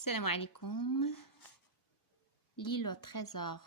Salam alaikum. L'île au trésor.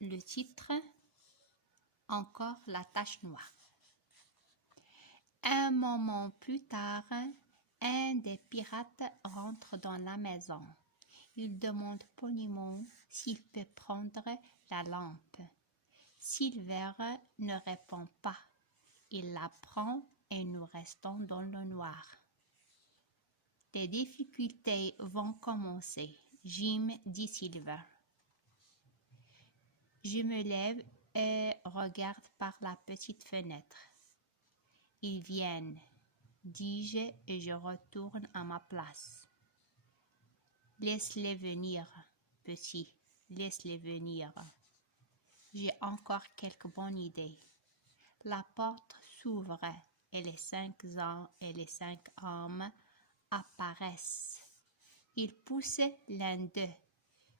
Le titre, encore la tache noire. Un moment plus tard, un des pirates rentre dans la maison. Il demande poliment s'il peut prendre la lampe. Silver ne répond pas. Il la prend et nous restons dans le noir. Les difficultés vont commencer. Jim, dit Silver. Je me lève et regarde par la petite fenêtre. Ils viennent, dis-je et je retourne à ma place. Laisse-les venir, petit, laisse-les venir. J'ai encore quelques bonnes idées. La porte s'ouvre et les 5 hommes apparaissent. Ils poussent l'un d'eux.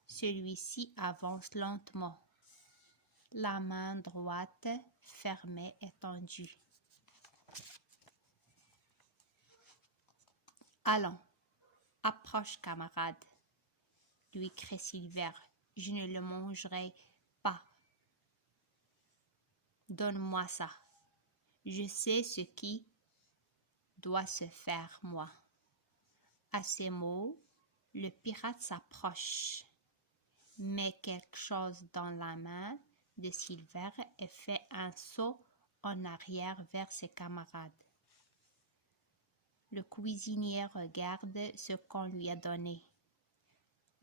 Celui-ci avance lentement. La main droite fermée et tendue. Allons, approche, camarade, lui crie Silver. Je ne le mangerai pas. Donne-moi ça. Je sais ce qui doit se faire, moi. À ces mots, le pirate s'approche, met quelque chose dans la main de Silver et fait un saut en arrière vers ses camarades. Le cuisinier regarde ce qu'on lui a donné.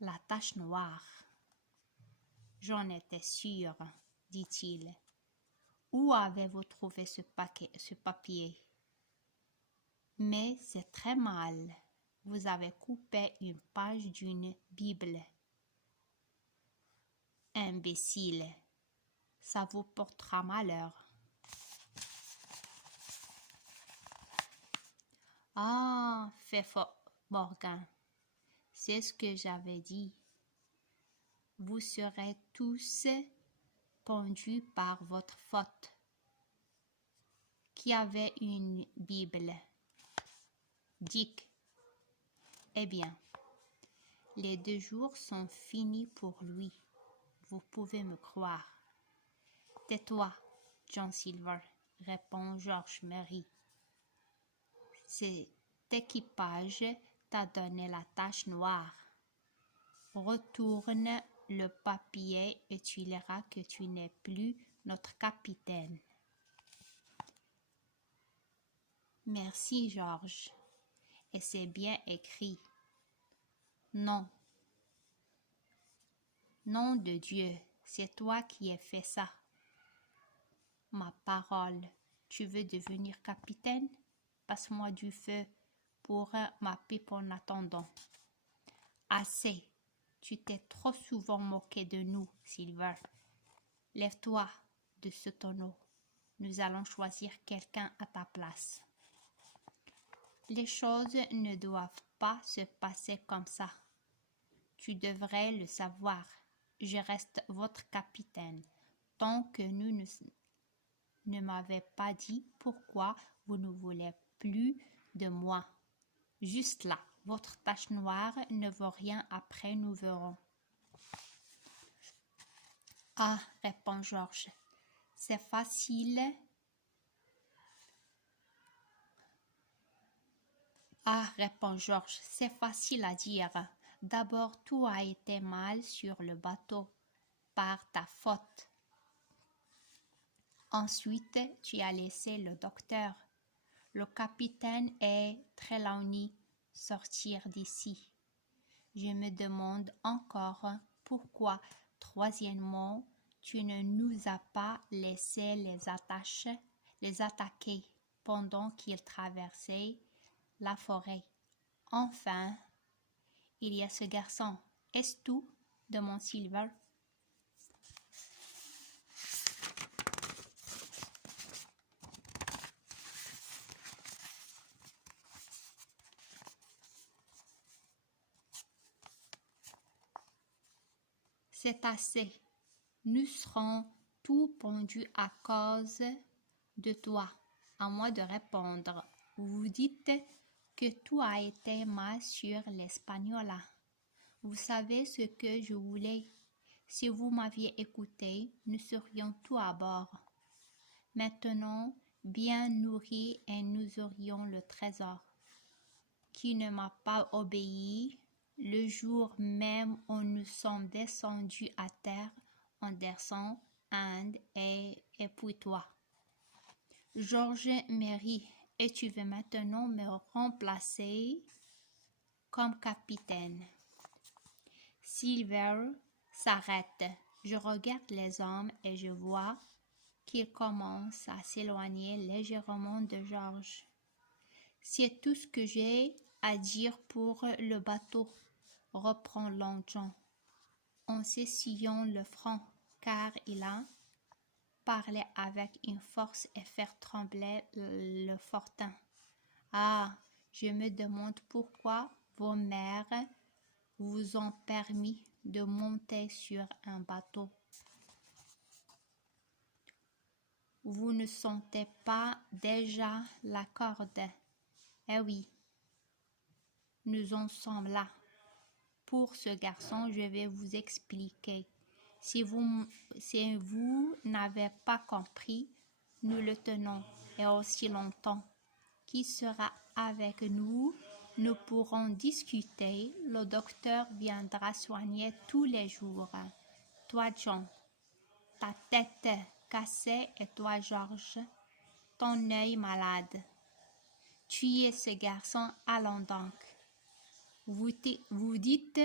La tache noire. J'en étais sûr, dit-il. Où avez-vous trouvé ce papier? Mais c'est très mal. Vous avez coupé une page d'une Bible. Imbécile, ça vous portera malheur. Ah, fait Morgan, c'est ce que j'avais dit. Vous serez tous pendus par votre faute. Qui avait une Bible? Dick. Eh bien, les 2 jours sont finis pour lui. Vous pouvez me croire. Tais-toi, John Silver, répond George Merry. Cet équipage t'a donné la tache noire. Retourne le papier et tu verras que tu n'es plus notre capitaine. Merci, George. Et c'est bien écrit. Non. Nom de Dieu, c'est toi qui as fait ça. Ma parole, tu veux devenir capitaine? Passe-moi du feu pour ma pipe en attendant. Assez, tu t'es trop souvent moqué de nous, Silver. Lève-toi de ce tonneau. Nous allons choisir quelqu'un à ta place. Les choses ne doivent pas se passer comme ça. Tu devrais le savoir. Je reste votre capitaine. Tant que ne m'avez pas dit pourquoi vous ne voulez plus de moi. Juste là, votre tache noire ne vaut rien, après nous verrons. Ah, répond George, c'est facile. Ah, répond George, c'est facile à dire. D'abord, tout a été mal sur le bateau, par ta faute. Ensuite, tu as laissé le docteur, le capitaine et Trelawney sortir d'ici. Je me demande encore pourquoi, troisièmement, tu ne nous as pas laissé les attaquer pendant qu'ils traversaient la forêt. Enfin, il y a ce garçon. Est-ce tout? Demande Silver. C'est assez. Nous serons tous pendus à cause de toi. À moi de répondre. Vous dites que tout a été mal sur l'Espagnola. Vous savez ce que je voulais. Si vous m'aviez écouté, nous serions tous à bord. Maintenant, bien nourris et nous aurions le trésor. Qui ne m'a pas obéi, le jour même où nous sommes descendus à terre, Anderson, Inde et puis toi. Georges Méry, et tu veux maintenant me remplacer comme capitaine. Silver s'arrête. Je regarde les hommes et je vois qu'ils commencent à s'éloigner légèrement de Georges. C'est tout ce que j'ai à dire pour le bateau, reprend Long John, en s'essuyant le front, car il a parlé avec une force et faire trembler le fortin. Ah, je me demande pourquoi vos mères vous ont permis de monter sur un bateau. Vous ne sentez pas déjà la corde? Eh oui, nous en sommes là. Pour ce garçon, je vais vous expliquer. Si vous n'avez pas compris, nous le tenons et aussi longtemps. Qui sera avec nous? Nous pourrons discuter. Le docteur viendra soigner tous les jours. Toi, John, ta tête cassée et toi, Georges, ton œil malade. Tuez ce garçon, allons donc. Vous dites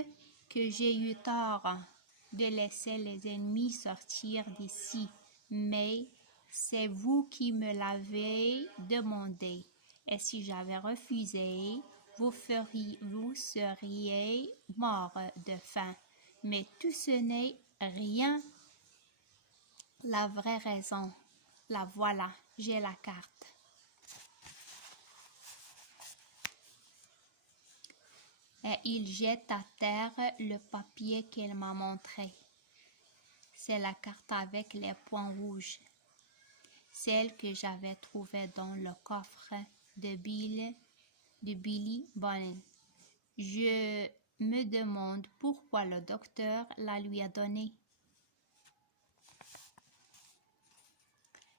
que j'ai eu tort de laisser les ennemis sortir d'ici, mais c'est vous qui me l'avez demandé. Et si j'avais refusé, vous seriez mort de faim. Mais tout ce n'est rien. La vraie raison, la voilà, j'ai la carte. Et il jette à terre le papier qu'elle m'a montré. C'est la carte avec les points rouges, celle que j'avais trouvée dans le coffre de Billy Bonnen. Je me demande pourquoi le docteur la lui a donnée.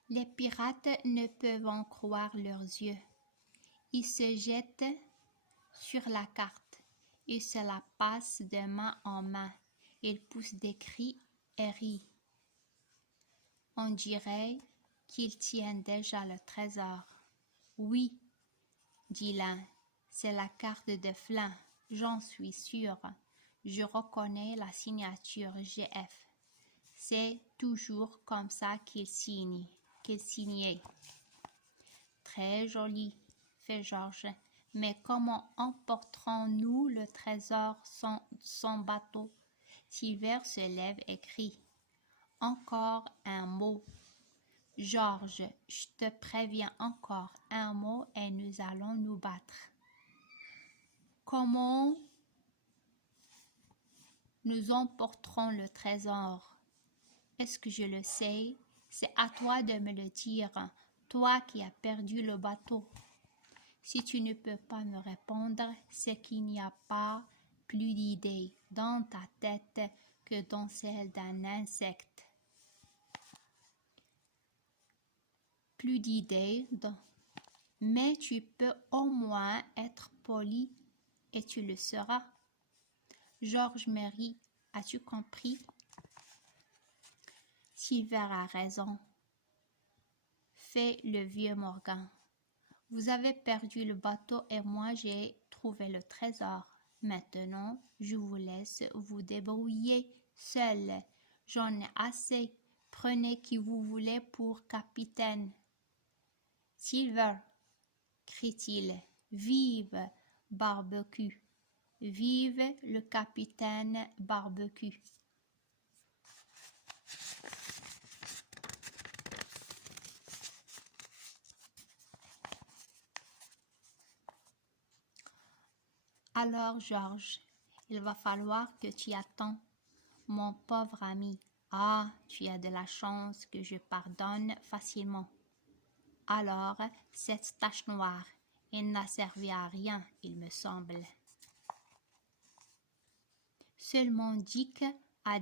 Les pirates ne peuvent en croire leurs yeux. Ils se jettent sur la carte. Ils se la passent de main en main. Ils poussent des cris et rient. On dirait qu'ils tiennent déjà le trésor. Oui, dit l'un, c'est la carte de Flint, j'en suis sûr. Je reconnais la signature GF. C'est toujours comme ça qu'il signait. Très joli, fait Georges. Mais comment emporterons-nous le trésor sans son bateau? Silver se lève et crie. Encore un mot. Georges, je te préviens encore un mot et nous allons nous battre. Comment nous emporterons le trésor? Est-ce que je le sais? C'est à toi de me le dire, toi qui as perdu le bateau. Si tu ne peux pas me répondre, c'est qu'il n'y a pas plus d'idées dans ta tête que dans celle d'un insecte. Plus d'idées, mais tu peux au moins être poli et tu le seras. Georges Méry, as-tu compris? Silver a raison, fait le vieux Morgan. Vous avez perdu le bateau et moi j'ai trouvé le trésor. Maintenant, je vous laisse vous débrouiller seul. J'en ai assez. Prenez qui vous voulez pour capitaine. Silver, crie-t-il, vive Barbecue, vive le capitaine Barbecue. Alors, Georges, il va falloir que tu attends, mon pauvre ami. Ah, tu as de la chance que je pardonne facilement. Alors, cette tache noire, Il n'a servi à rien, il me semble. Seulement Dick a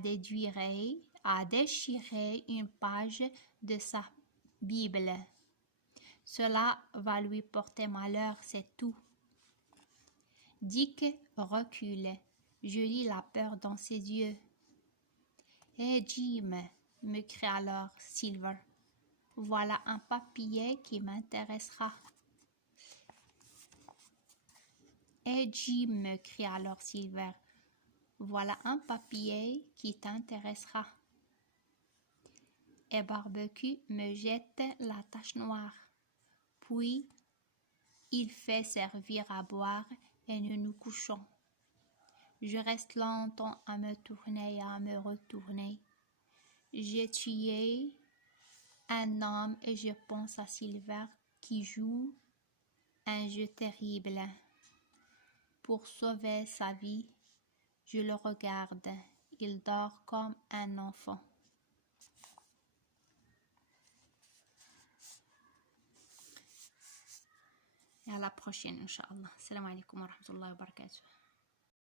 déchiré une page de sa Bible. Cela va lui porter malheur, c'est tout. Dick recule. Je lis la peur dans ses yeux. « Hé Jim, me crie alors Silver, voilà un papier qui m'intéressera. Hé Jim, me crie alors Silver, voilà un papier qui t'intéressera. Et Barbecue me jette la tache noire. Puis, il fait servir à boire et nous nous couchons. Je reste longtemps à me tourner et à me retourner. J'ai tué un homme et je pense à Silver qui joue un jeu terrible. Pour sauver sa vie, je le regarde. Il dort comme un enfant. Et à la prochaine, Inch'Allah. Salam alaikum wa rahmatullahi wa barakatuh.